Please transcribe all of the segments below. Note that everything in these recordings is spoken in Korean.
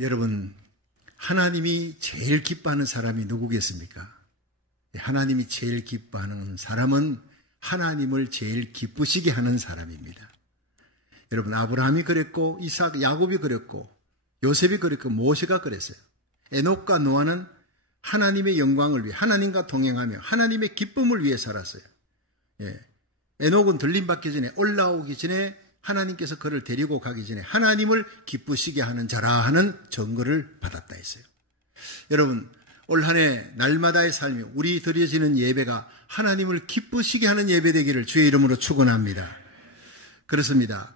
여러분, 하나님이 제일 기뻐하는 사람이 누구겠습니까? 하나님이 제일 기뻐하는 사람은 하나님을 제일 기쁘시게 하는 사람입니다. 여러분, 아브라함이 그랬고, 이삭, 야곱이 그랬고, 요셉이 그랬고, 모세가 그랬어요. 에녹과 노아는 하나님의 영광을 위해, 하나님과 동행하며 하나님의 기쁨을 위해 살았어요. 에녹은 들림받기 전에, 올라오기 전에 하나님께서 그를 데리고 가기 전에 하나님을 기쁘시게 하는 자라 하는 증거를 받았다 했어요. 여러분, 올 한 해 날마다의 삶이 우리 드려지는 예배가 하나님을 기쁘시게 하는 예배 되기를 주의 이름으로 축원합니다. 그렇습니다.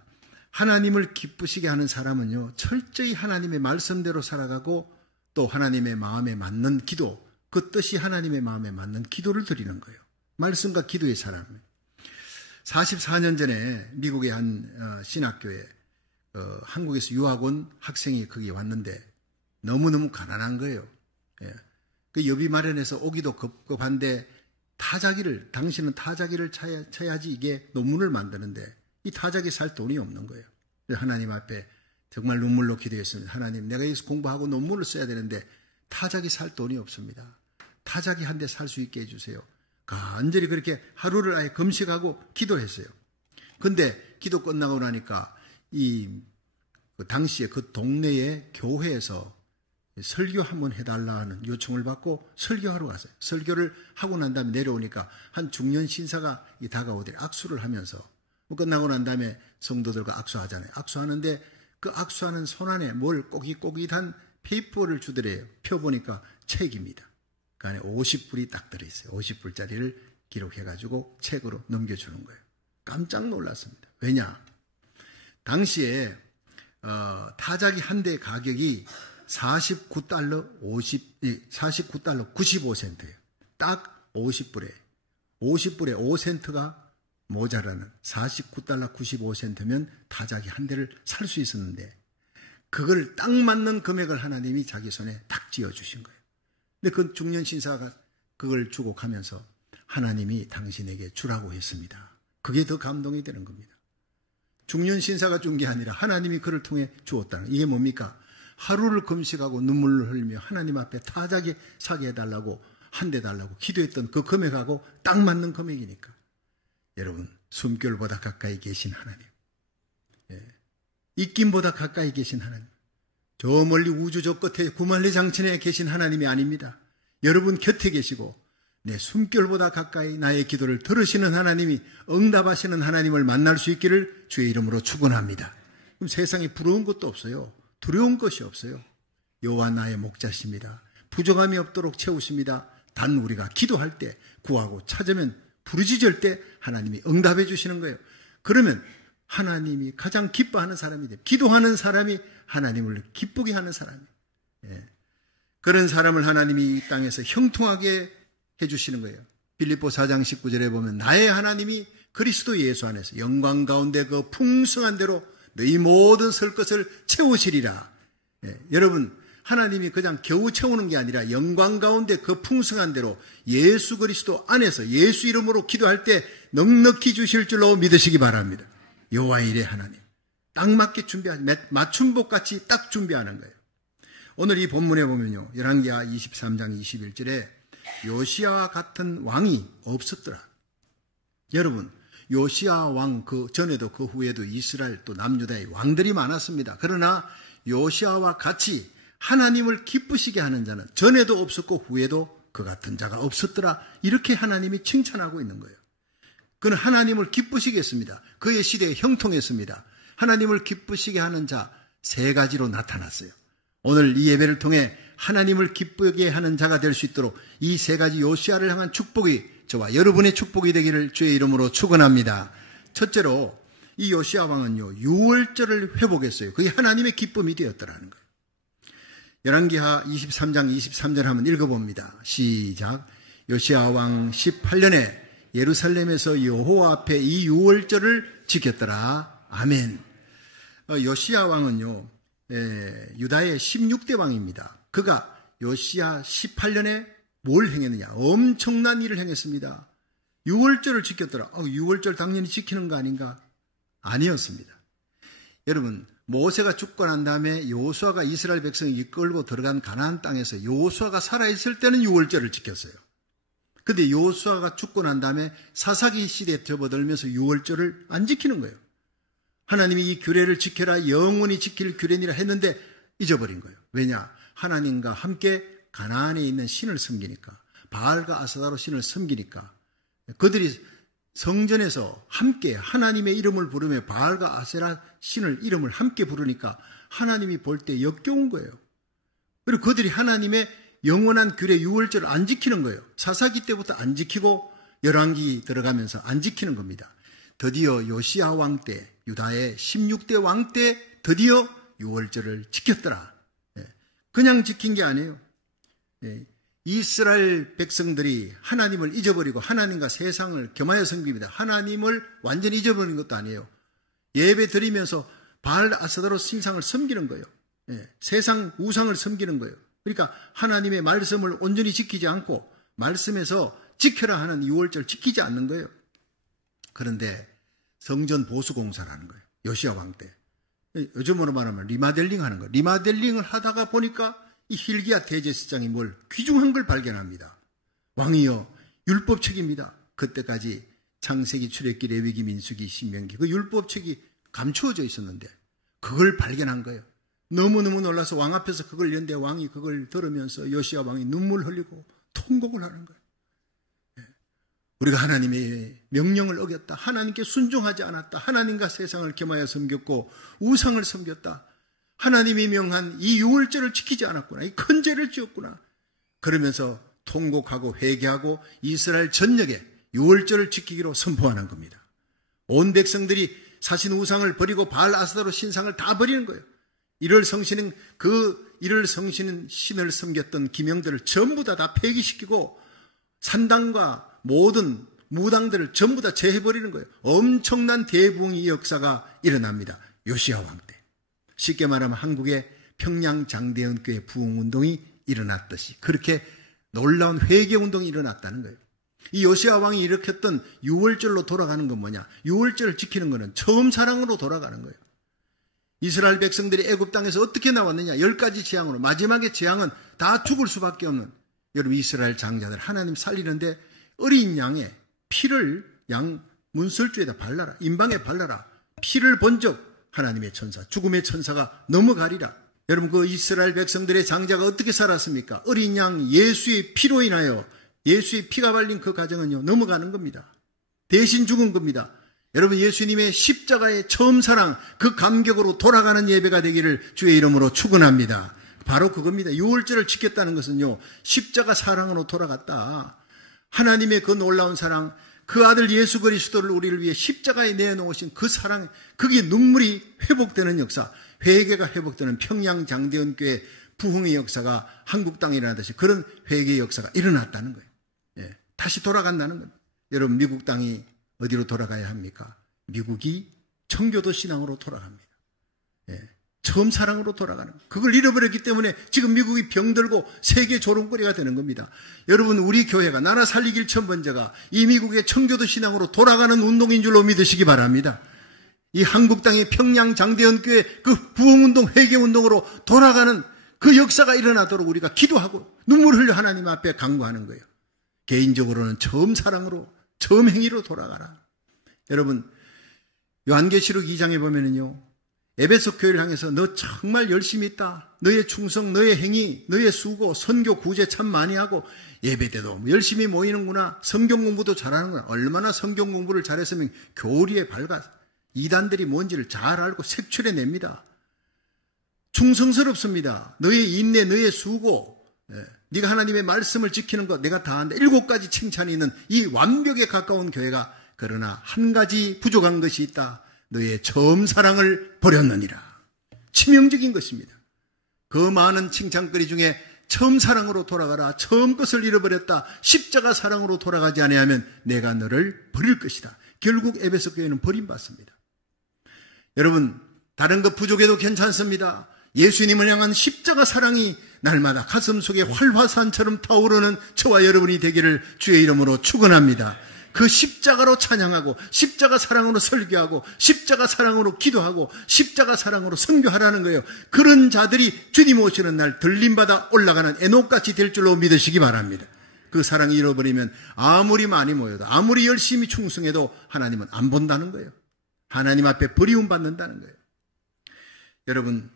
하나님을 기쁘시게 하는 사람은요, 철저히 하나님의 말씀대로 살아가고 또 하나님의 마음에 맞는 기도, 그 뜻이 하나님의 마음에 맞는 기도를 드리는 거예요. 말씀과 기도의 사람이에요. 44년 전에 미국의 한 신학교에 한국에서 유학 온 학생이 거기 왔는데 너무너무 가난한 거예요. 그 여비 마련해서 오기도 급급한데 당신은 타자기를 쳐야지 이게 논문을 만드는데 이 타자기 살 돈이 없는 거예요. 하나님 앞에 정말 눈물로 기도했습니다. 하나님, 내가 여기서 공부하고 논문을 써야 되는데 타자기 살 돈이 없습니다. 타자기 한 대 살 수 있게 해주세요. 간절히 그렇게 하루를 아예 금식하고 기도했어요. 근데 기도 끝나고 나니까 당시에 그 동네의 교회에서 설교 한번 해달라는 요청을 받고 설교하러 갔어요. 설교를 하고 난 다음에 내려오니까 한 중년 신사가 다가오더니 악수를 하면서 끝나고 난 다음에 성도들과 악수하잖아요. 악수하는데 그 악수하는 손 안에 뭘 꼬깃꼬깃한 페이퍼를 주더래요. 펴보니까 책입니다. 그 안에 50불이 딱 들어있어요. 50불짜리를 기록해가지고 책으로 넘겨주는 거예요. 깜짝 놀랐습니다. 왜냐? 당시에 타자기 한 대 가격이 49달러 95센트예요. 딱 50불에 5센트가 모자라는 49달러 95센트면 타자기 한 대를 살 수 있었는데 그걸 딱 맞는 금액을 하나님이 자기 손에 딱 쥐어주신 거예요. 근데 그 중년 신사가 그걸 주고 가면서 하나님이 당신에게 주라고 했습니다. 그게 더 감동이 되는 겁니다. 중년 신사가 준 게 아니라 하나님이 그를 통해 주었다는, 이게 뭡니까? 하루를 금식하고 눈물을 흘리며 하나님 앞에 타자기 사게 해달라고, 한 대 달라고 기도했던 그 금액하고 딱 맞는 금액이니까. 여러분, 숨결보다 가까이 계신 하나님, 입김보다 가까이 계신 하나님, 저 멀리 우주 저 끝에 구만리장천에 계신 하나님이 아닙니다. 여러분 곁에 계시고 내 숨결보다 가까이 나의 기도를 들으시는 하나님이, 응답하시는 하나님을 만날 수 있기를 주의 이름으로 축원합니다. 그럼 세상에 부러운 것도 없어요. 두려운 것이 없어요. 여호와 나의 목자십니다. 부족함이 없도록 채우십니다. 단 우리가 기도할 때, 구하고 찾으면, 부르짖을 때 하나님이 응답해 주시는 거예요. 그러면 하나님이 가장 기뻐하는 사람이 돼요. 기도하는 사람이 하나님을 기쁘게 하는 사람이에요. 그런 사람을 하나님이 이 땅에서 형통하게 해주시는 거예요. 빌립보 4장 19절에 보면 나의 하나님이 그리스도 예수 안에서 영광 가운데 그 풍성한 대로 너희 모든 설 것을 채우시리라. 여러분, 하나님이 그냥 겨우 채우는 게 아니라 영광 가운데 그 풍성한 대로 예수 그리스도 안에서 예수 이름으로 기도할 때 넉넉히 주실 줄로 믿으시기 바랍니다. 여호와 일의 하나님, 딱 맞게 준비하는, 맞춤복 같이 딱 준비하는 거예요. 오늘 이 본문에 보면요, 열왕기하 23장 21절에 요시아와 같은 왕이 없었더라. 여러분, 요시아 왕 그 전에도 그 후에도 이스라엘 또 남유다의 왕들이 많았습니다. 그러나 요시아와 같이 하나님을 기쁘시게 하는 자는 전에도 없었고 후에도 그 같은 자가 없었더라. 이렇게 하나님이 칭찬하고 있는 거예요. 그는 하나님을 기쁘시게 했습니다. 그의 시대에 형통했습니다. 하나님을 기쁘시게 하는 자 세 가지로 나타났어요. 오늘 이 예배를 통해 하나님을 기쁘게 하는 자가 될 수 있도록 이 세 가지 요시아를 향한 축복이 저와 여러분의 축복이 되기를 주의 이름으로 축원합니다. 첫째로 이 요시아 왕은요, 유월절을 회복했어요. 그게 하나님의 기쁨이 되었더라는 거예요. 열왕기하 23장 23절 한번 읽어봅니다. 시작. 요시아 왕 18년에 예루살렘에서 여호와 앞에 이 유월절을 지켰더라. 아멘. 요시아 왕은요, 유다의 16대 왕입니다. 그가 요시아 18년에 뭘 행했느냐? 엄청난 일을 행했습니다. 유월절을 지켰더라. 유월절 당연히 지키는 거 아닌가? 아니었습니다. 여러분, 모세가 죽고 난 다음에 여호수아가 이스라엘 백성을 이끌고 들어간 가나안 땅에서 여호수아가 살아있을 때는 유월절을 지켰어요. 근데 여호수아가 죽고 난 다음에 사사기 시대에 접어들면서 유월절을 안 지키는 거예요. 하나님이 이 규례를 지켜라, 영원히 지킬 규례니라 했는데 잊어버린 거예요. 왜냐? 하나님과 함께 가나안에 있는 신을 섬기니까, 바알과 아스다로 신을 섬기니까, 그들이 성전에서 함께 하나님의 이름을 부르며 바알과 아세라 신을 이름을 함께 부르니까 하나님이 볼 때 역겨운 거예요. 그리고 그들이 하나님의 영원한 규례 유월절을 안 지키는 거예요. 사사기 때부터 안 지키고 열왕기 들어가면서 안 지키는 겁니다. 드디어 요시야 왕 때, 유다의 16대 왕 때 드디어 유월절을 지켰더라. 그냥 지킨 게 아니에요. 이스라엘 백성들이 하나님을 잊어버리고 하나님과 세상을 겸하여 섬깁니다. 하나님을 완전히 잊어버리는 것도 아니에요. 예배 드리면서 바알 아스다로 신상을 섬기는 거예요. 세상 우상을 섬기는 거예요. 그러니까 하나님의 말씀을 온전히 지키지 않고 말씀에서 지켜라 하는 유월절 지키지 않는 거예요. 그런데 성전 보수 공사를 하는 거예요. 요시야 왕 때. 요즘으로 말하면 리마델링 하는 거예요. 리마델링을 하다가 보니까 이 hil기야 대제사장이 뭘 귀중한 걸 발견합니다. 왕이여, 율법책입니다. 그때까지 창세기, 출애굽기, 레위기, 민수기, 신명기 그 율법책이 감추어져 있었는데 그걸 발견한 거예요. 너무너무 놀라서 왕 앞에서 그걸 연대 왕이 그걸 들으면서 요시야 왕이 눈물 흘리고 통곡을 하는 거예요. 우리가 하나님의 명령을 어겼다. 하나님께 순종하지 않았다. 하나님과 세상을 겸하여 섬겼고 우상을 섬겼다. 하나님이 명한 이 유월절을 지키지 않았구나. 이 큰 죄를 지었구나. 그러면서 통곡하고 회개하고 이스라엘 전역에 유월절을 지키기로 선포하는 겁니다. 온 백성들이 사신 우상을 버리고 바알 아스다로 신상을 다 버리는 거예요. 이를 성신은 신을 섬겼던 기명들을 전부 다 폐기시키고 산당과 모든 무당들을 전부 다 제해버리는 거예요. 엄청난 대붕의 역사가 일어납니다. 요시야 왕 때. 쉽게 말하면 한국의 평양 장대현교회 부흥운동이 일어났듯이 그렇게 놀라운 회개운동이 일어났다는 거예요. 이 요시야 왕이 일으켰던 유월절로 돌아가는 건 뭐냐? 유월절을 지키는 것은 처음 사랑으로 돌아가는 거예요. 이스라엘 백성들이 애굽 땅에서 어떻게 나왔느냐? 10가지 재앙으로. 마지막의 재앙은 다 죽을 수밖에 없는, 여러분 이스라엘 장자들 하나님 살리는데 어린 양의 피를 양 문설주에다 발라라. 임방에 발라라. 피를 본 적 하나님의 천사, 죽음의 천사가 넘어가리라. 여러분 그 이스라엘 백성들의 장자가 어떻게 살았습니까? 어린 양 예수의 피로 인하여 예수의 피가 발린 그 가정은요 넘어가는 겁니다. 대신 죽은 겁니다. 여러분 예수님의 십자가의 처음 사랑, 그 감격으로 돌아가는 예배가 되기를 주의 이름으로 축원합니다. 바로 그겁니다. 유월절을 지켰다는 것은요 십자가 사랑으로 돌아갔다. 하나님의 그 놀라운 사랑, 그 아들 예수 그리스도를 우리를 위해 십자가에 내어놓으신 그 사랑, 그게 눈물이 회복되는 역사, 회개가 회복되는 평양 장대현교회 부흥의 역사가 한국 땅에 일어나듯이 그런 회개의 역사가 일어났다는 거예요. 다시 돌아간다는 겁니다. 여러분 미국 땅이 어디로 돌아가야 합니까? 미국이 청교도 신앙으로 돌아갑니다. 처음 사랑으로 돌아가는 거예요. 그걸 잃어버렸기 때문에 지금 미국이 병들고 세계 조롱거리가 되는 겁니다. 여러분 우리 교회가 나라 살리길 천번제가 이 미국의 청교도 신앙으로 돌아가는 운동인 줄로 믿으시기 바랍니다. 이 한국 땅의 평양 장대현교회 그 부흥운동 회개운동으로 돌아가는 그 역사가 일어나도록 우리가 기도하고 눈물 흘려 하나님 앞에 간구하는 거예요. 개인적으로는 처음 사랑으로 처음 행위로 돌아가라. 여러분 요한계시록 2장에 보면은요 에베소 교회를 향해서 너 정말 열심히 있다. 너의 충성, 너의 행위, 너의 수고, 선교, 구제 참 많이 하고 예배 때도 열심히 모이는구나. 성경 공부도 잘하는구나. 얼마나 성경 공부를 잘했으면 교리에 밝아 이단들이 뭔지를 잘 알고 색출해냅니다. 충성스럽습니다. 너의 인내, 너의 수고, 네가 하나님의 말씀을 지키는 것 내가 다 한다. 7가지 칭찬이 있는 이 완벽에 가까운 교회가 그러나 한 가지 부족한 것이 있다. 너의 처음 사랑을 버렸느니라. 치명적인 것입니다. 그 많은 칭찬거리 중에 처음 사랑으로 돌아가라. 처음 것을 잃어버렸다. 십자가 사랑으로 돌아가지 아니하면 내가 너를 버릴 것이다. 결국 에베소 교회는 버림받습니다. 여러분 다른 것 부족해도 괜찮습니다. 예수님을 향한 십자가 사랑이 날마다 가슴 속에 활화산처럼 타오르는 저와 여러분이 되기를 주의 이름으로 축원합니다. 그 십자가로 찬양하고 십자가 사랑으로 설교하고 십자가 사랑으로 기도하고 십자가 사랑으로 선교하라는 거예요. 그런 자들이 주님 오시는 날 들림받아 올라가는 에녹같이 될 줄로 믿으시기 바랍니다. 그 사랑이 잃어버리면 아무리 많이 모여도 아무리 열심히 충성해도 하나님은 안 본다는 거예요. 하나님 앞에 버리움받는다는 거예요. 여러분,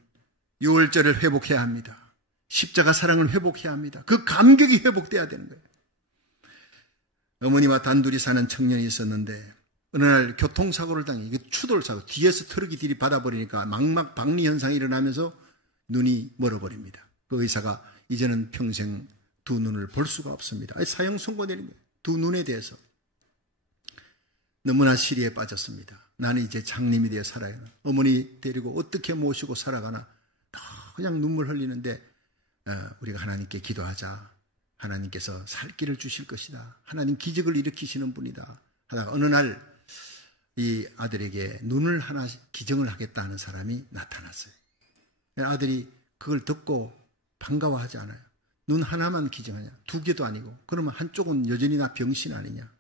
유월절을 회복해야 합니다. 십자가 사랑을 회복해야 합니다. 그 감격이 회복돼야 되는 거예요. 어머니와 단둘이 사는 청년이 있었는데 어느 날 교통사고를 당해, 추돌사고, 뒤에서 트럭이 들이받아버리니까 망막 박리 현상이 일어나면서 눈이 멀어버립니다. 그 의사가 이제는 평생 두 눈을 볼 수가 없습니다. 사형 선고 내린 거예요. 두 눈에 대해서. 너무나 시리에 빠졌습니다. 나는 이제 장님이 되어 살아야 하나. 어머니 데리고 어떻게 모시고 살아가나. 그냥 눈물 흘리는데 우리가 하나님께 기도하자. 하나님께서 살 길을 주실 것이다. 하나님 기적을 일으키시는 분이다. 하다가 어느 날 이 아들에게 눈을 하나 기증을 하겠다 하는 사람이 나타났어요. 아들이 그걸 듣고 반가워하지 않아요. 눈 하나만 기증하냐? 두 개도 아니고. 그러면 한쪽은 여전히 나 병신 아니냐?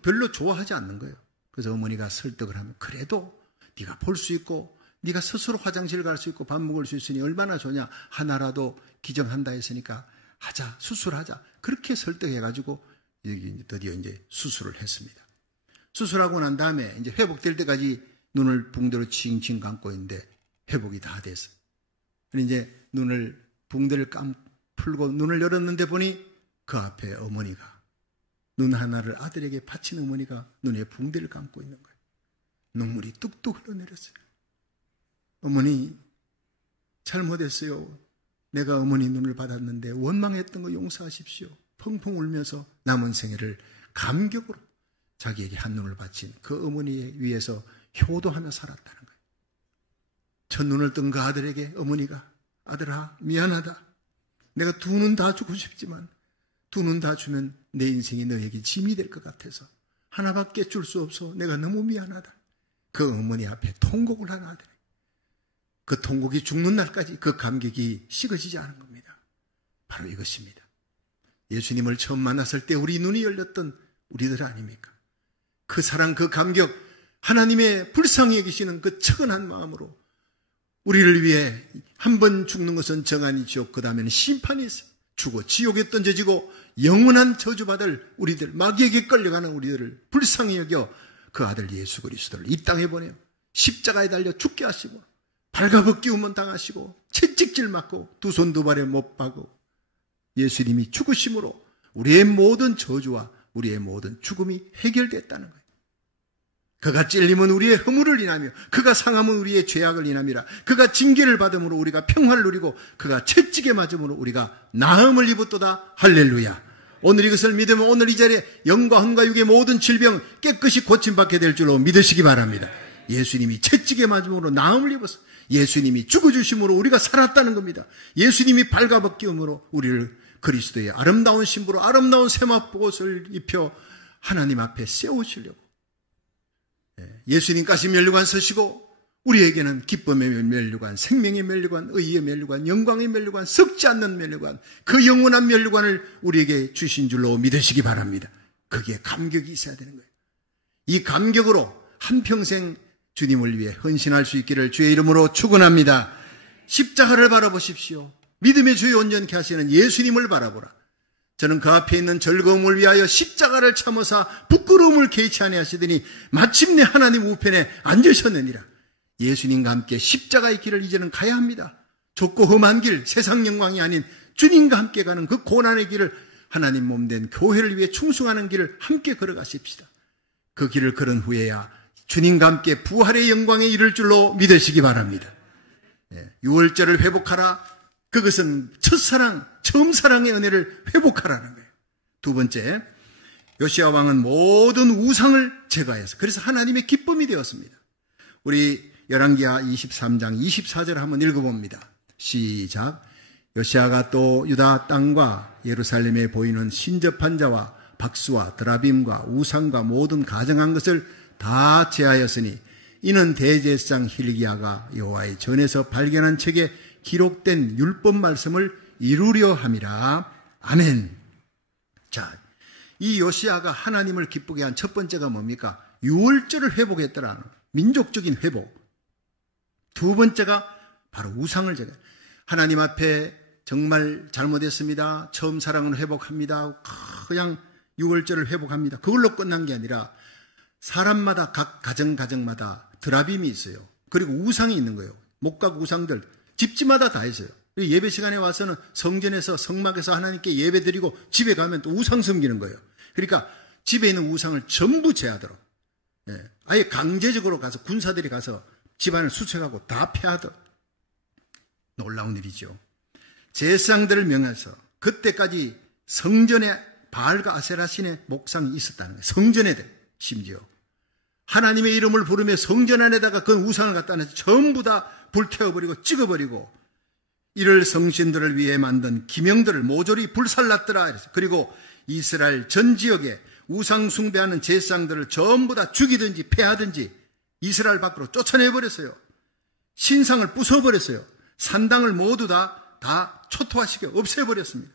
별로 좋아하지 않는 거예요. 그래서 어머니가 설득을 하면 그래도 네가 볼 수 있고 네가 스스로 화장실 갈 수 있고 밥 먹을 수 있으니 얼마나 좋냐. 하나라도 기증한다 했으니까 하자, 수술하자. 그렇게 설득해가지고 여기 드디어 이제 수술을 했습니다. 수술하고 난 다음에 이제 회복될 때까지 눈을 붕대로 칭칭 감고 있는데 회복이 다 됐어요. 이제 눈을 붕대를 풀고 눈을 열었는데 보니 그 앞에 어머니가 눈 하나를 아들에게 바친 어머니가 눈에 붕대를 감고 있는 거예요. 눈물이 뚝뚝 흘러내렸어요. 어머니 잘못했어요. 내가 어머니 눈을 받았는데 원망했던 거 용서하십시오. 펑펑 울면서 남은 생애를 감격으로 자기에게 한눈을 바친 그 어머니에 위해서 효도하며 살았다는 거예요. 첫눈을 뜬 그 아들에게 어머니가 아들아 미안하다. 내가 두 눈 다 주고 싶지만 두 눈 다 주면 내 인생이 너에게 짐이 될 것 같아서 하나밖에 줄 수 없어. 내가 너무 미안하다. 그 어머니 앞에 통곡을 하는 아들. 그 통곡이 죽는 날까지 그 감격이 식어지지 않은 겁니다. 바로 이것입니다. 예수님을 처음 만났을 때 우리 눈이 열렸던 우리들 아닙니까? 그 사랑, 그 감격, 하나님의 불쌍히 여기시는 그 측은한 마음으로 우리를 위해 한 번 죽는 것은 정한이 지옥, 그 다음에는 심판이 있어요. 죽어 지옥에 던져지고 영원한 저주받을 우리들, 마귀에게 끌려가는 우리들을 불쌍히 여겨 그 아들 예수 그리스도를 이 땅에 보내요. 십자가에 달려 죽게 하시고 발가벗기움은 당하시고 채찍질 맞고 두 손 두 발에 못 박고 예수님이 죽으심으로 우리의 모든 저주와 우리의 모든 죽음이 해결됐다는 거예요. 그가 찔림은 우리의 허물을 인하며 그가 상함은 우리의 죄악을 인함이라. 그가 징계를 받음으로 우리가 평화를 누리고 그가 채찍에 맞음으로 우리가 나음을 입었도다. 할렐루야. 오늘 이것을 믿으면 오늘 이 자리에 영과 혼과 육의 모든 질병 깨끗이 고침받게 될 줄로 믿으시기 바랍니다. 예수님이 채찍에 맞음으로 나음을 입었어. 예수님이 죽어주심으로 우리가 살았다는 겁니다. 예수님이 발가벗기움으로 우리를 그리스도의 아름다운 신부로 아름다운 세마포옷을 입혀 하나님 앞에 세우시려고. 예수님까지 면류관 서시고 우리에게는 기쁨의 면류관, 생명의 면류관, 의의 면류관, 영광의 면류관, 썩지 않는 면류관, 그 영원한 면류관을 우리에게 주신 줄로 믿으시기 바랍니다. 거기에 감격이 있어야 되는 거예요. 이 감격으로 한평생 주님을 위해 헌신할 수 있기를 주의 이름으로 축원합니다. 십자가를 바라보십시오. 믿음의 주에 온전케 하시는 예수님을 바라보라. 저는 그 앞에 있는 즐거움을 위하여 십자가를 참으사 부끄러움을 개의치 아니하시더니 마침내 하나님 우편에 앉으셨느니라. 예수님과 함께 십자가의 길을 이제는 가야 합니다. 좁고 험한 길, 세상 영광이 아닌 주님과 함께 가는 그 고난의 길을, 하나님 몸된 교회를 위해 충성하는 길을 함께 걸어가십시다. 그 길을 걸은 후에야 주님과 함께 부활의 영광에 이를 줄로 믿으시기 바랍니다. 유월절을 회복하라. 그것은 첫사랑, 처음 사랑의 은혜를 회복하라는 거예요. 두 번째, 요시야 왕은 모든 우상을 제거해서 그래서 하나님의 기쁨이 되었습니다. 우리 열왕기하 23장 24절 한번 읽어봅니다. 시작. 요시야가 또 유다 땅과 예루살렘에 보이는 신접한 자와 박수와 드라빔과 우상과 모든 가정한 것을 다 제하였으니 이는 대제사장 hil기야가 여호와의 전에서 발견한 책에 기록된 율법 말씀을 이루려 함이라. 아멘. 자, 이 요시야가 하나님을 기쁘게 한 첫 번째가 뭡니까? 유월절을 회복했더라는 민족적인 회복. 두 번째가 바로 우상을 제거. 하나님 앞에 정말 잘못했습니다. 처음 사랑은 회복합니다. 그냥 유월절을 회복합니다. 그걸로 끝난 게 아니라 사람마다 각 가정마다 드라빔이 있어요. 그리고 우상이 있는 거예요. 목각 우상들 집집마다 다 있어요. 예배 시간에 와서는 성전에서 성막에서 하나님께 예배 드리고 집에 가면 또 우상 섬기는 거예요. 그러니까 집에 있는 우상을 전부 제하도록, 아예 강제적으로 가서 군사들이 가서 집안을 수색하고 다 폐하도록. 놀라운 일이죠. 제사장들을 명해서 그때까지 성전에 바알과 아세라 신의 목상이 있었다는 거예요. 성전에 심지어 하나님의 이름을 부르며 성전 안에다가 그 우상을 갖다 놔서 전부 다 불태워버리고 찍어버리고, 이를 성신들을 위해 만든 기명들을 모조리 불살랐더라. 그리고 이스라엘 전 지역에 우상 숭배하는 제사장들을 전부 다 죽이든지 폐하든지 이스라엘 밖으로 쫓아내버렸어요. 신상을 부숴버렸어요. 산당을 모두 다 초토화시켜 없애버렸습니다.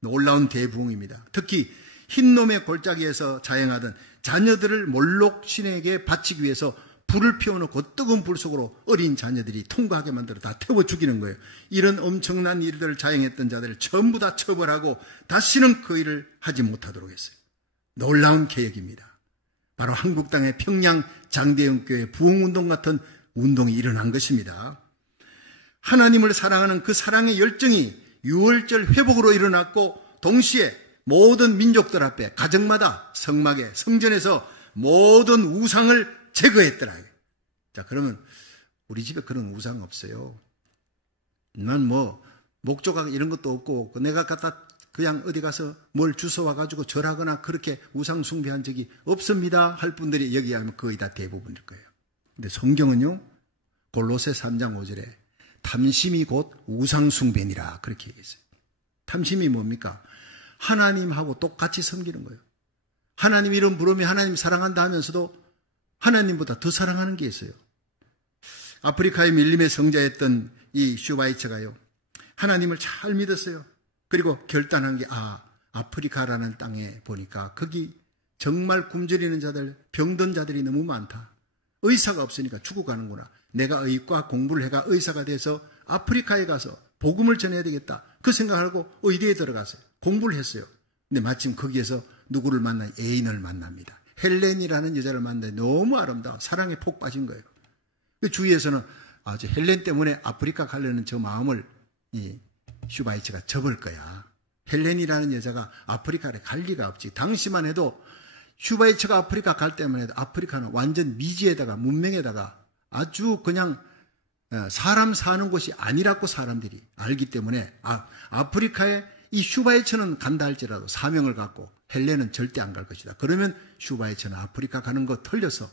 놀라운 대부흥입니다. 특히 흰놈의 골짜기에서 자행하던 자녀들을 몰록 신에게 바치기 위해서 불을 피워놓고 뜨거운 불 속으로 어린 자녀들이 통과하게 만들어 다 태워 죽이는 거예요. 이런 엄청난 일들을 자행했던 자들을 전부 다 처벌하고 다시는 그 일을 하지 못하도록 했어요. 놀라운 계획입니다. 바로 한국 땅의 평양 장대영교회 부흥운동 같은 운동이 일어난 것입니다. 하나님을 사랑하는 그 사랑의 열정이 유월절 회복으로 일어났고, 동시에 모든 민족들 앞에 가정마다 성막에 성전에서 모든 우상을 제거했더라. 자, 그러면 우리 집에 그런 우상 없어요. 난 목조각 이런 것도 없고, 내가 갖다 그냥 어디 가서 뭘 주워와가지고 절하거나 그렇게 우상 숭배한 적이 없습니다 할 분들이 여기 하면 거의 다 대부분일 거예요. 근데 성경은요, 골로새 3장 5절에 탐심이 곧 우상 숭배니라 그렇게 얘기했어요. 탐심이 뭡니까? 하나님하고 똑같이 섬기는 거예요. 하나님 이름 부르며 하나님 사랑한다 하면서도 하나님보다 더 사랑하는 게 있어요. 아프리카의 밀림의 성자였던 이 슈바이처가요, 하나님을 잘 믿었어요. 그리고 결단한 게, 아프리카라는 땅에 보니까 거기 정말 굶주리는 자들, 병든 자들이 너무 많다. 의사가 없으니까 죽어가는구나. 내가 의과 공부를 해가 의사가 돼서 아프리카에 가서 복음을 전해야 되겠다. 그 생각하고 의대에 들어갔어요. 공부를 했어요. 근데 마침 거기에서 누구를 만나? 애인을 만납니다. 헬렌이라는 여자를 만나는데 너무 아름다워. 사랑에 폭 빠진 거예요. 주위에서는 저 헬렌 때문에 아프리카 가려는 저 마음을 이 슈바이처가 접을 거야. 헬렌이라는 여자가 아프리카에 갈 리가 없지. 당시만 해도 슈바이처가 아프리카 갈 때만 해도 아프리카는 완전 미지에다가 문명에다가 아주 그냥 사람 사는 곳이 아니라고 사람들이 알기 때문에 아프리카에 이 슈바이처는 간다 할지라도 사명을 갖고 헬렌은 절대 안 갈 것이다. 그러면 슈바이처는 아프리카 가는 거 틀려서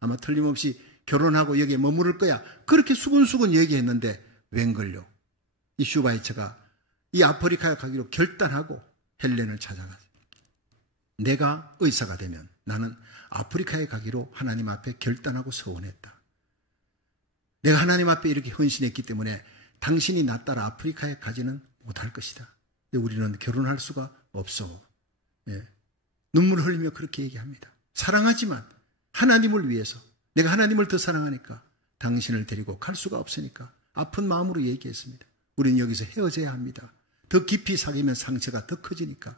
아마 틀림없이 결혼하고 여기에 머무를 거야. 그렇게 수근수근 얘기했는데 웬걸요. 이 슈바이처가 이 아프리카에 가기로 결단하고 헬렌을 찾아갔어요. 내가 의사가 되면 나는 아프리카에 가기로 하나님 앞에 결단하고 서원했다. 내가 하나님 앞에 이렇게 헌신했기 때문에 당신이 나 따라 아프리카에 가지는 못할 것이다. 근데 우리는 결혼할 수가 없어. 눈물을 흘리며 그렇게 얘기합니다. 사랑하지만 하나님을 위해서, 내가 하나님을 더 사랑하니까 당신을 데리고 갈 수가 없으니까 아픈 마음으로 얘기했습니다. 우리는 여기서 헤어져야 합니다. 더 깊이 사귀면 상처가 더 커지니까.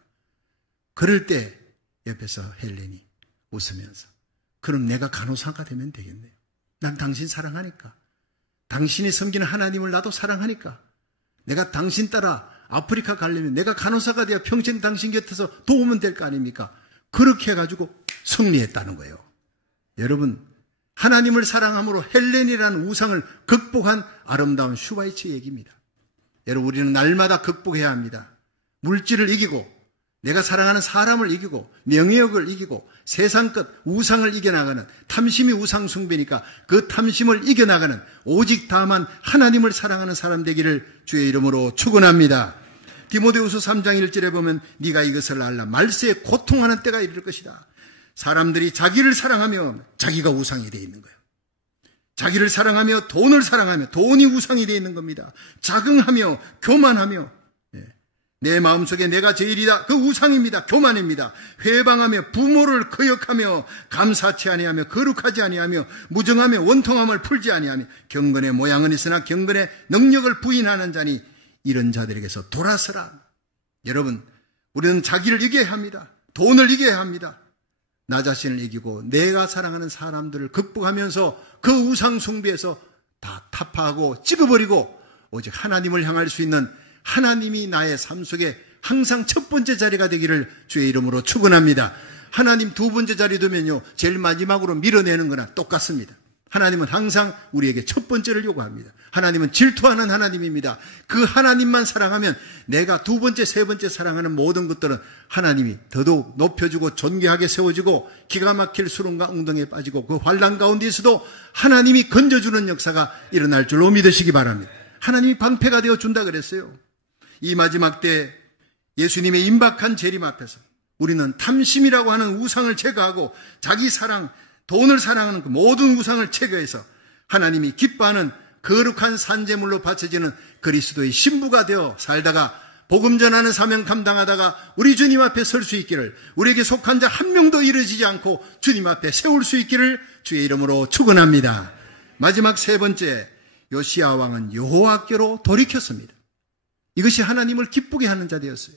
그럴 때 옆에서 헬렌이 웃으면서, 그럼 내가 간호사가 되면 되겠네요. 난 당신 사랑하니까. 당신이 섬기는 하나님을 나도 사랑하니까. 내가 당신 따라 아프리카 가려면 내가 간호사가 되어 평생 당신 곁에서 도우면 될 거 아닙니까? 그렇게 해가지고 승리했다는 거예요. 여러분, 하나님을 사랑함으로 헬렌이라는 우상을 극복한 아름다운 슈바이처 얘기입니다. 여러분, 우리는 날마다 극복해야 합니다. 물질을 이기고, 내가 사랑하는 사람을 이기고, 명예욕을 이기고, 세상 것 우상을 이겨나가는, 탐심이 우상 숭배니까 그 탐심을 이겨나가는 오직 다만 하나님을 사랑하는 사람 되기를 주의 이름으로 축원합니다. 디모데후서 3장 1절에 보면 네가 이것을 알라. 말세에 고통하는 때가 이를 것이다. 사람들이 자기를 사랑하며 자기가 우상이 되어 있는 거예요. 자기를 사랑하며 돈을 사랑하며 돈이 우상이 되어 있는 겁니다. 자긍하며 교만하며 내 마음속에 내가 제일이다. 그 우상입니다. 교만입니다. 회방하며 부모를 거역하며 감사치 아니하며 거룩하지 아니하며 무정하며 원통함을 풀지 아니하며 경건의 모양은 있으나 경건의 능력을 부인하는 자니 이런 자들에게서 돌아서라. 여러분, 우리는 자기를 이겨야 합니다. 돈을 이겨야 합니다. 나 자신을 이기고 내가 사랑하는 사람들을 극복하면서 그 우상 숭배에서 다 타파하고 찍어버리고 오직 하나님을 향할 수 있는, 하나님이 나의 삶 속에 항상 첫 번째 자리가 되기를 주의 이름으로 축원합니다. 하나님 두 번째 자리 두면요, 제일 마지막으로 밀어내는 거나 똑같습니다. 하나님은 항상 우리에게 첫 번째를 요구합니다. 하나님은 질투하는 하나님입니다. 그 하나님만 사랑하면 내가 두 번째, 세 번째 사랑하는 모든 것들은 하나님이 더더욱 높여주고 존귀하게 세워지고 기가 막힐 수렁과 웅덩이에 빠지고 그 환난 가운데서도 하나님이 건져주는 역사가 일어날 줄로 믿으시기 바랍니다. 하나님이 방패가 되어 준다 그랬어요. 이 마지막 때 예수님의 임박한 재림 앞에서 우리는 탐심이라고 하는 우상을 제거하고 자기 사랑, 돈을 사랑하는 그 모든 우상을 제거해서 하나님이 기뻐하는 거룩한 산제물로 바쳐지는 그리스도의 신부가 되어 살다가 복음 전하는 사명 감당하다가 우리 주님 앞에 설 수 있기를, 우리에게 속한 자 한 명도 이르지지 않고 주님 앞에 세울 수 있기를 주의 이름으로 축원합니다. 마지막 세 번째, 요시야 왕은 여호와께로 돌이켰습니다. 이것이 하나님을 기쁘게 하는 자되었어요.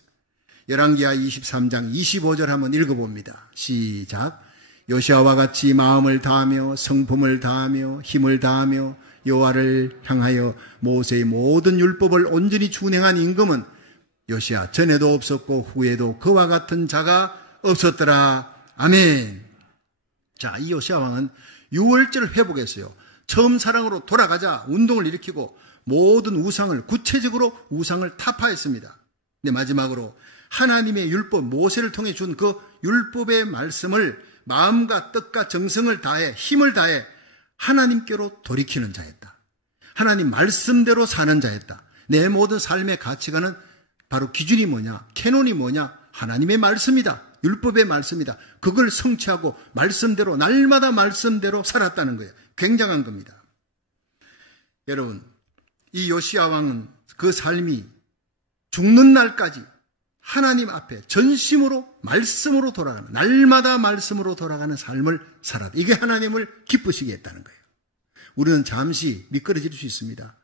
열왕기하 23장 25절 한번 읽어봅니다. 시작. 요시아와 같이 마음을 다하며 성품을 다하며 힘을 다하며 여호와를 향하여 모세의 모든 율법을 온전히 준행한 임금은 요시아 전에도 없었고 후에도 그와 같은 자가 없었더라. 아멘. 자, 이 요시아 왕은 유월절을 회복했어요. 처음 사랑으로 돌아가자 운동을 일으키고 모든 우상을, 구체적으로 우상을 타파했습니다. 근데 마지막으로 하나님의 율법, 모세를 통해 준 그 율법의 말씀을 마음과 뜻과 정성을 다해, 힘을 다해 하나님께로 돌이키는 자였다. 하나님 말씀대로 사는 자였다. 내 모든 삶의 가치관은 바로 기준이 뭐냐, 캐논이 뭐냐, 하나님의 말씀이다. 율법의 말씀이다. 그걸 성취하고 말씀대로, 날마다 말씀대로 살았다는 거예요. 굉장한 겁니다. 여러분, 이 요시야 왕은 그 삶이 죽는 날까지 하나님 앞에 전심으로 말씀으로 돌아가는, 날마다 말씀으로 돌아가는 삶을 살았다. 이게 하나님을 기쁘시게 했다는 거예요. 우리는 잠시 미끄러질 수 있습니다.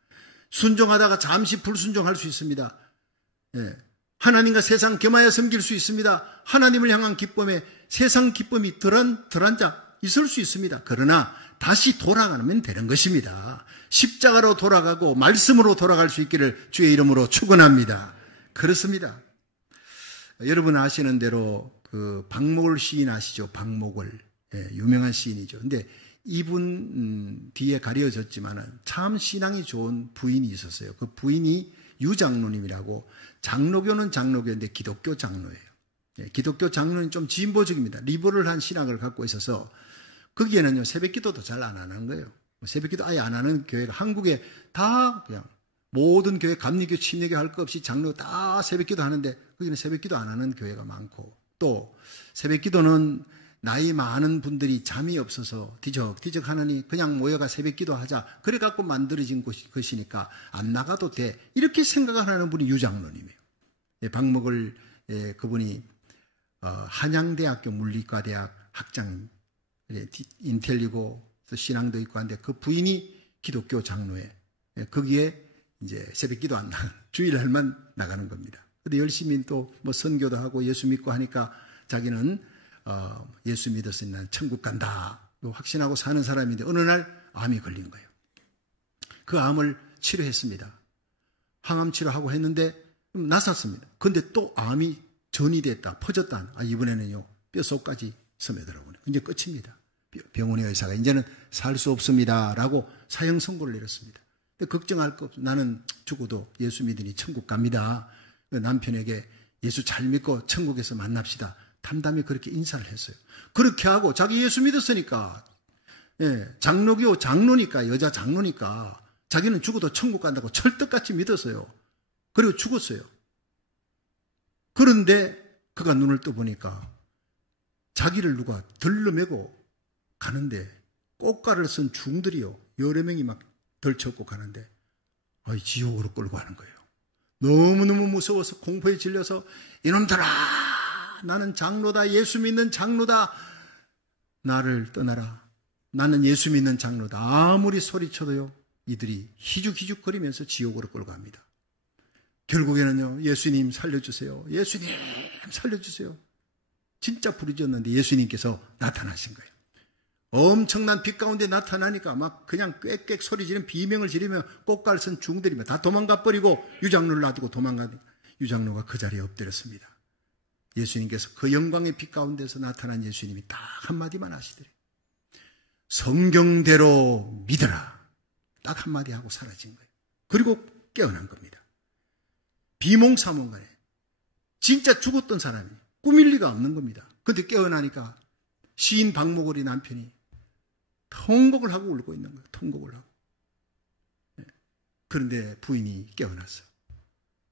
순종하다가 잠시 불순종할 수 있습니다. 예. 하나님과 세상 겸하여 섬길 수 있습니다. 하나님을 향한 기쁨에 세상 기쁨이 덜한 자 있을 수 있습니다. 그러나 다시 돌아가면 되는 것입니다. 십자가로 돌아가고 말씀으로 돌아갈 수 있기를 주의 이름으로 축원합니다. 그렇습니다. 여러분 아시는 대로 그 박목월 시인 아시죠? 박목월. 예, 유명한 시인이죠. 근데 이분 뒤에 가려졌지만은 참 신앙이 좋은 부인이 있었어요. 그 부인이 유장로님이라고, 장로교는 장로교인데 기독교 장로예요. 예, 기독교 장로는 좀 진보적입니다. 리버럴한 신학을 갖고 있어서 거기에는요 새벽기도도 잘 안 하는 거예요. 새벽기도 아예 안 하는 교회가 한국에 다 그냥 모든 교회 감리교, 침례교 할 것 없이 장로 다 새벽기도 하는데 거기는 새벽기도 안 하는 교회가 많고, 또 새벽기도는 나이 많은 분들이 잠이 없어서 뒤적뒤적 하느니 그냥 모여가 새벽기도 하자, 그래 갖고 만들어진 것이니까 안 나가도 돼, 이렇게 생각을 하는 분이 유장로님이에요. 박목을 그분이 한양대학교 물리과대학 학장, 인텔리고 신앙도 있고 한데 그 부인이 기독교 장로에, 거기에 이제 새벽기도 안 나가는, 주일날만 나가는 겁니다. 근데 열심히 또 뭐 선교도 하고 예수 믿고 하니까 자기는 예수 믿었으니 난 천국 간다 확신하고 사는 사람인데 어느 날 암이 걸린 거예요. 그 암을 치료했습니다. 항암 치료하고 했는데 나섰습니다. 근데 또 암이 전이 됐다, 퍼졌다. 이번에는요 뼛속까지 스며들어오네. 이제 끝입니다. 병원의 의사가 이제는 살 수 없습니다 라고 사형 선고를 내렸습니다. 걱정할 거 없어. 나는 죽어도 예수 믿으니 천국 갑니다. 남편에게 예수 잘 믿고 천국에서 만납시다. 담담히 그렇게 인사를 했어요. 그렇게 하고 자기 예수 믿었으니까, 장로교 장로니까, 여자 장로니까 자기는 죽어도 천국 간다고 철떡같이 믿었어요. 그리고 죽었어요. 그런데 그가 눈을 떠보니까 자기를 누가 들러매고 가는데 꽃가를 쓴 중들이요 여러 명이 막 덜쳐고 가는데 지옥으로 끌고 가는 거예요. 너무너무 무서워서 공포에 질려서 이놈들아, 나는 장로다, 예수 믿는 장로다, 나를 떠나라, 나는 예수 믿는 장로다. 아무리 소리쳐도요, 이들이 희죽희죽거리면서 지옥으로 끌고 갑니다. 결국에는요, 예수님 살려주세요, 예수님 살려주세요, 진짜 부르짖었는데 예수님께서 나타나신 거예요. 엄청난 빛 가운데 나타나니까 막 그냥 꽥꽥 소리 지르는 비명을 지르며 꽃갈 쓴 중들이며 다 도망가 버리고 유장로를 놔두고 도망가니까 유장로가 그 자리에 엎드렸습니다. 예수님께서 그 영광의 빛 가운데서 나타난 예수님이 딱 한마디만 하시더래요. 성경대로 믿어라. 딱 한마디 하고 사라진 거예요. 그리고 깨어난 겁니다. 비몽사몽간에 진짜 죽었던 사람이 꾸밀 리가 없는 겁니다. 그런데 깨어나니까 시인 박목월이 남편이 통곡을 하고 울고 있는 거예요. 통곡을 하고. 그런데 부인이 깨어났어.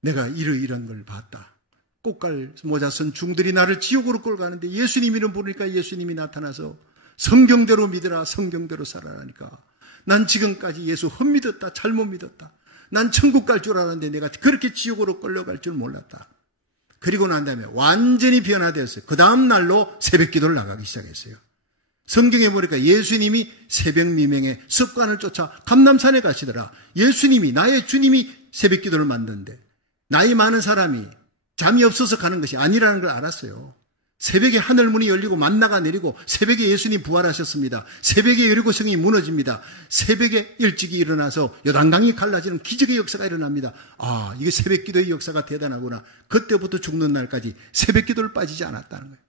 내가 이런 걸 봤다. 꽃갈 모자 쓴 중들이 나를 지옥으로 끌고 가는데 예수님 이름 부르니까 예수님이 나타나서 성경대로 믿으라, 성경대로 살아라니까. 난 지금까지 예수 헛믿었다, 잘못 믿었다. 난 천국 갈 줄 알았는데 내가 그렇게 지옥으로 끌려갈 줄 몰랐다. 그리고 난 다음에 완전히 변화되었어요. 그 다음 날로 새벽 기도를 나가기 시작했어요. 성경에 보니까 예수님이 새벽 미명의 습관을 쫓아 감람산에 가시더라. 예수님이, 나의 주님이 새벽 기도를 만드는데 나이 많은 사람이 잠이 없어서 가는 것이 아니라는 걸 알았어요. 새벽에 하늘문이 열리고 만나가 내리고 새벽에 예수님 부활하셨습니다. 새벽에 여리고성이 무너집니다. 새벽에 일찍이 일어나서 요단강이 갈라지는 기적의 역사가 일어납니다. 아, 이게 새벽 기도의 역사가 대단하구나. 그때부터 죽는 날까지 새벽 기도를 빠지지 않았다는 거예요.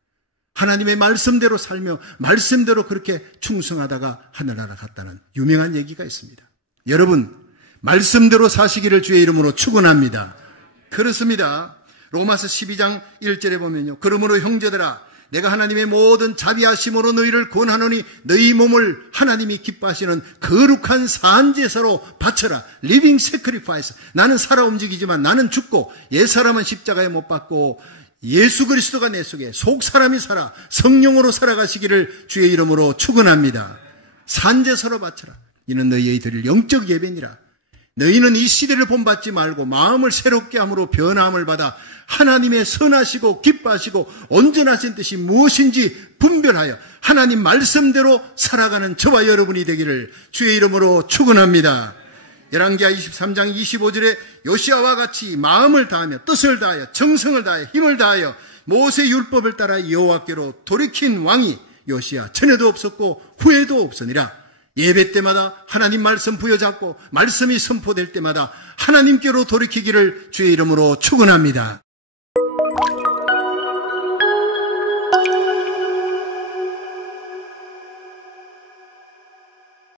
하나님의 말씀대로 살며 말씀대로 그렇게 충성하다가 하늘나라 갔다는 유명한 얘기가 있습니다. 여러분, 말씀대로 사시기를 주의 이름으로 축원합니다. 그렇습니다. 로마서 12장 1절에 보면요. 그러므로 형제들아, 내가 하나님의 모든 자비하심으로 너희를 권하노니 너희 몸을 하나님이 기뻐하시는 거룩한 산제사로 바쳐라. 리빙 세크리파이스. 나는 살아 움직이지만 나는 죽고 옛사람은 십자가에 못 박고 예수 그리스도가 내 속에 속 사람이 살아 성령으로 살아가시기를 주의 이름으로 축원합니다. 산제사로 바쳐라. 이는 너희의 드릴 영적 예배니라. 너희는 이 시대를 본받지 말고 마음을 새롭게 함으로 변화함을 받아 하나님의 선하시고 기뻐하시고 온전하신 뜻이 무엇인지 분별하여 하나님 말씀대로 살아가는 저와 여러분이 되기를 주의 이름으로 축원합니다. 열왕기하 23장 25절에 요시아와 같이 마음을 다하며 뜻을 다하여 정성을 다하여 힘을 다하여 모세 율법을 따라 여호와께로 돌이킨 왕이 요시아 전에도 없었고 후에도 없으니라. 예배 때마다 하나님 말씀 부여잡고 말씀이 선포될 때마다 하나님께로 돌이키기를 주의 이름으로 축원합니다.